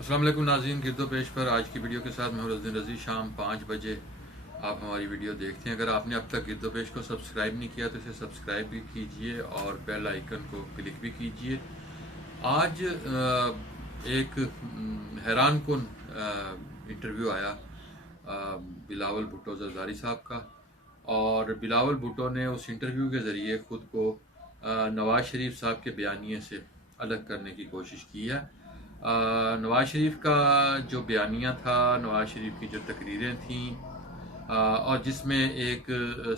अस्सलाम वालेकुम नाज़रीन, गिरदो पेश पर आज की वीडियो के साथ मैं रज़ीन रज़ी। शाम 5 बजे आप हमारी वीडियो देखते हैं। अगर आपने अब तक गिरदो पेश को सब्सक्राइब नहीं किया तो इसे सब्सक्राइब भी कीजिए और बेल आइकन को क्लिक भी कीजिए। आज एक हैरान कुन इंटरव्यू आया बिलावल भुट्टो जरदारी साहब का, और बिलावल भुट्टो ने उस इंटरव्यू के ज़रिए ख़ुद को नवाज़ शरीफ साहब के बयानिए से अलग करने की कोशिश की है। नवाज़ शरीफ का जो बयानिया था, नवाज़ शरीफ की जो तकरीरें थीं, और जिसमें एक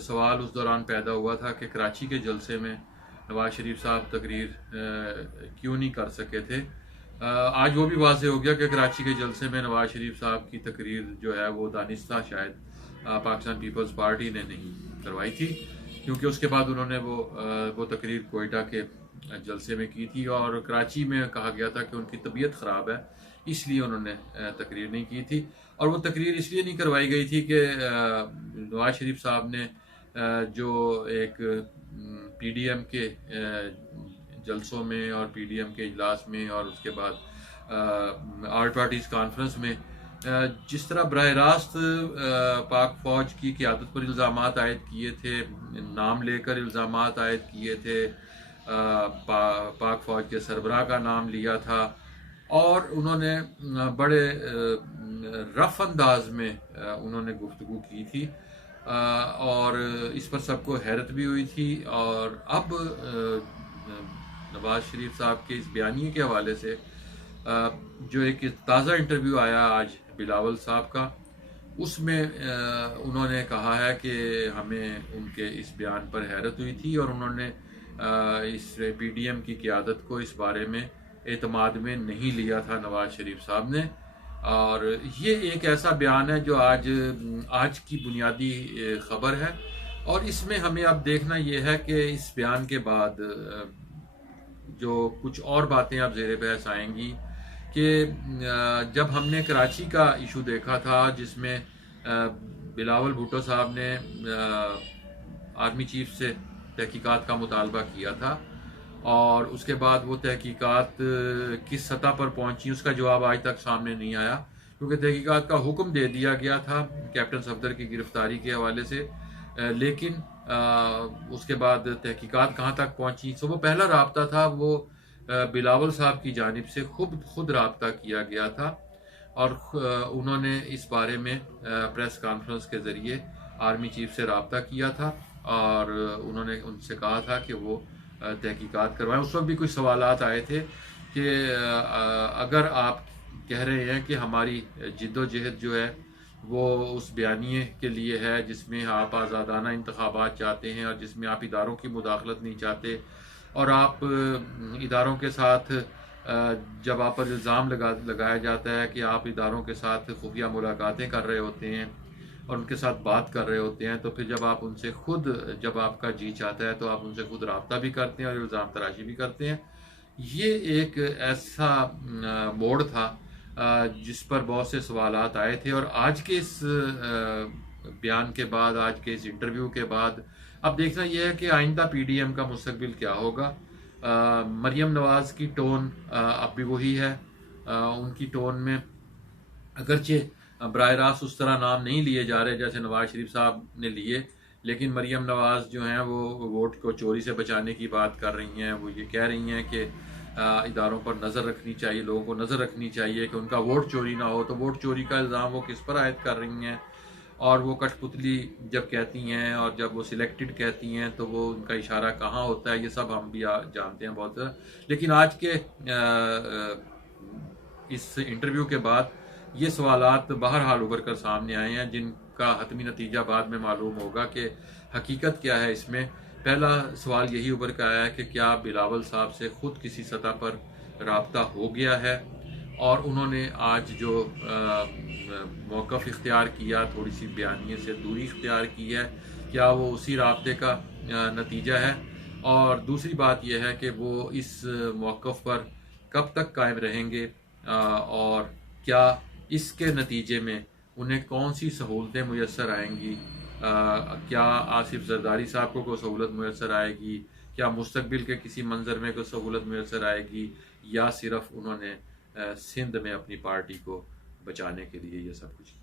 सवाल उस दौरान पैदा हुआ था कि कराची के जलसे में नवाज़ शरीफ साहब तकरीर क्यों नहीं कर सके थे। आज वो भी वाज़ेह हो गया कि कराची के जलसे में नवाज़ शरीफ साहब की तकरीर जो है वो दानिस्ता शायद पाकिस्तान पीपल्स पार्टी ने नहीं करवाई थी, क्योंकि उसके बाद उन्होंने वो तकरीर कोयटा के जलसे में की थी और कराची में कहा गया था कि उनकी तबीयत ख़राब है, इसलिए उन्होंने तकरीर नहीं की थी। और वो तकरीर इसलिए नहीं करवाई गई थी कि नवाज़ शरीफ साहब ने जो एक पीडीएम के जलसों में और पीडीएम के इजलास में और उसके बाद आल पार्टीज़ कॉन्फ्रेंस में जिस तरह बराह रास्त पाक फ़ौज की क़यादत पर इल्ज़ामात आयद किए थे, नाम लेकर इल्ज़ामात आयद किए थे, पाक फ़ौज के सरबराह का नाम लिया था और उन्होंने बड़े रफ अंदाज में उन्होंने गुफ्तगू की थी, और इस पर सबको हैरत भी हुई थी। और अब नवाज़ शरीफ साहब के इस बयानी के हवाले से जो एक ताज़ा इंटरव्यू आया आज बिलावल साहब का, उसमें उन्होंने कहा है कि हमें उनके इस बयान पर हैरत हुई थी और उन्होंने इस पीडीएम की क़यादत को इस बारे में एतमाद में नहीं लिया था नवाज़ शरीफ साहब ने। और ये एक ऐसा बयान है जो आज की बुनियादी ख़बर है, और इसमें हमें अब देखना ये है कि इस बयान के बाद जो कुछ और बातें अब ज़ेर बहस आएंगी कि जब हमने कराची का इशू देखा था जिसमें बिलावल भुट्टो साहब ने आर्मी चीफ से तहकीकात का मुतालबा किया था और उसके बाद वो तहकीकात किस सतह पर पहुंची उसका जवाब आज तक सामने नहीं आया, क्योंकि तहकीकात का हुक्म दे दिया गया था कैप्टन सफदर की गिरफ्तारी के हवाले से, लेकिन उसके बाद तहकीकात कहाँ तक पहुंची। तो वो पहला राब्ता था वो बिलावल साहब की जानिब से खुद राब्ता किया गया था और उन्होंने इस बारे में प्रेस कॉन्फ्रेंस के ज़रिए आर्मी चीफ से राब्ता किया था और उन्होंने उनसे कहा था कि वो तहकीकात करवाएं। उस वक्त भी कुछ सवालात आए थे कि अगर आप कह रहे हैं कि हमारी जिद्दोजहद जो है वो उस बयानिए के लिए है जिसमें आप आज़ादाना इंतखाबात चाहते हैं और जिसमें आप इदारों की मुदाखलत नहीं चाहते, और आप इदारों के साथ जब आप पर इल्ज़ाम लगाया जाता है कि आप इदारों के साथ खुफिया मुलाकातें कर रहे होते हैं और उनके साथ बात कर रहे होते हैं, तो फिर जब आपका जी चाहता है तो आप उनसे खुद रब्ता भी करते हैं और इल्ज़ाम तराशी भी करते हैं। ये एक ऐसा मोड़ था जिस पर बहुत से सवालात आए थे, और आज के इस बयान के बाद, आज के इस इंटरव्यू के बाद अब देखना यह है कि आइंदा पीडीएम का मुस्तकबिल क्या होगा। मरियम नवाज़ की टोन अब भी वही है, उनकी टोन में अगरचे बराह रास्त उस तरह नाम नहीं लिए जा रहे जैसे नवाज़ शरीफ साहब ने लिए, लेकिन मरियम नवाज़ जो हैं वो वोट को चोरी से बचाने की बात कर रही हैं। वो ये कह रही हैं कि इदारों पर नज़र रखनी चाहिए, लोगों को नज़र रखनी चाहिए कि उनका वोट चोरी ना हो। तो वोट चोरी का इल्ज़ाम वो किस पर आयद कर रही हैं, और वो कठपुतली जब कहती हैं और जब वो सिलेक्टेड कहती हैं तो वो उनका इशारा कहाँ होता है, ये सब हम भी जानते हैं बहुत ज़्यादा। लेकिन आज के इस इंटरव्यू के बाद ये सवालात बहरहाल उभर कर सामने आए हैं, जिनका हतमी नतीजा बाद में मालूम होगा कि हकीकत क्या है इसमें। पहला सवाल यही उभर कर आया है कि क्या बिलावल साहब से खुद किसी सतह पर राब्ता हो गया है, और उन्होंने आज जो मौक़िफ़ इख्तियार किया, थोड़ी सी बयानिए से दूरी इख्तियार की है, क्या वो उसी राब्ते का नतीजा है। और दूसरी बात यह है कि वो इस मौक़िफ़ पर कब तक कायम रहेंगे, और क्या इसके नतीजे में उन्हें कौन सी सहूलतें मुयस्सर आएंगी। क्या आसिफ जरदारी साहब को कोई सहूलत मुयस्सर आएगी, क्या मुस्तकबिल के किसी मंजर में कोई सहूलत मुयस्सर आएगी, या सिर्फ उन्होंने سندھ میں اپنی پارٹی کو بچانے کے لیے یہ سب کچھ کیا۔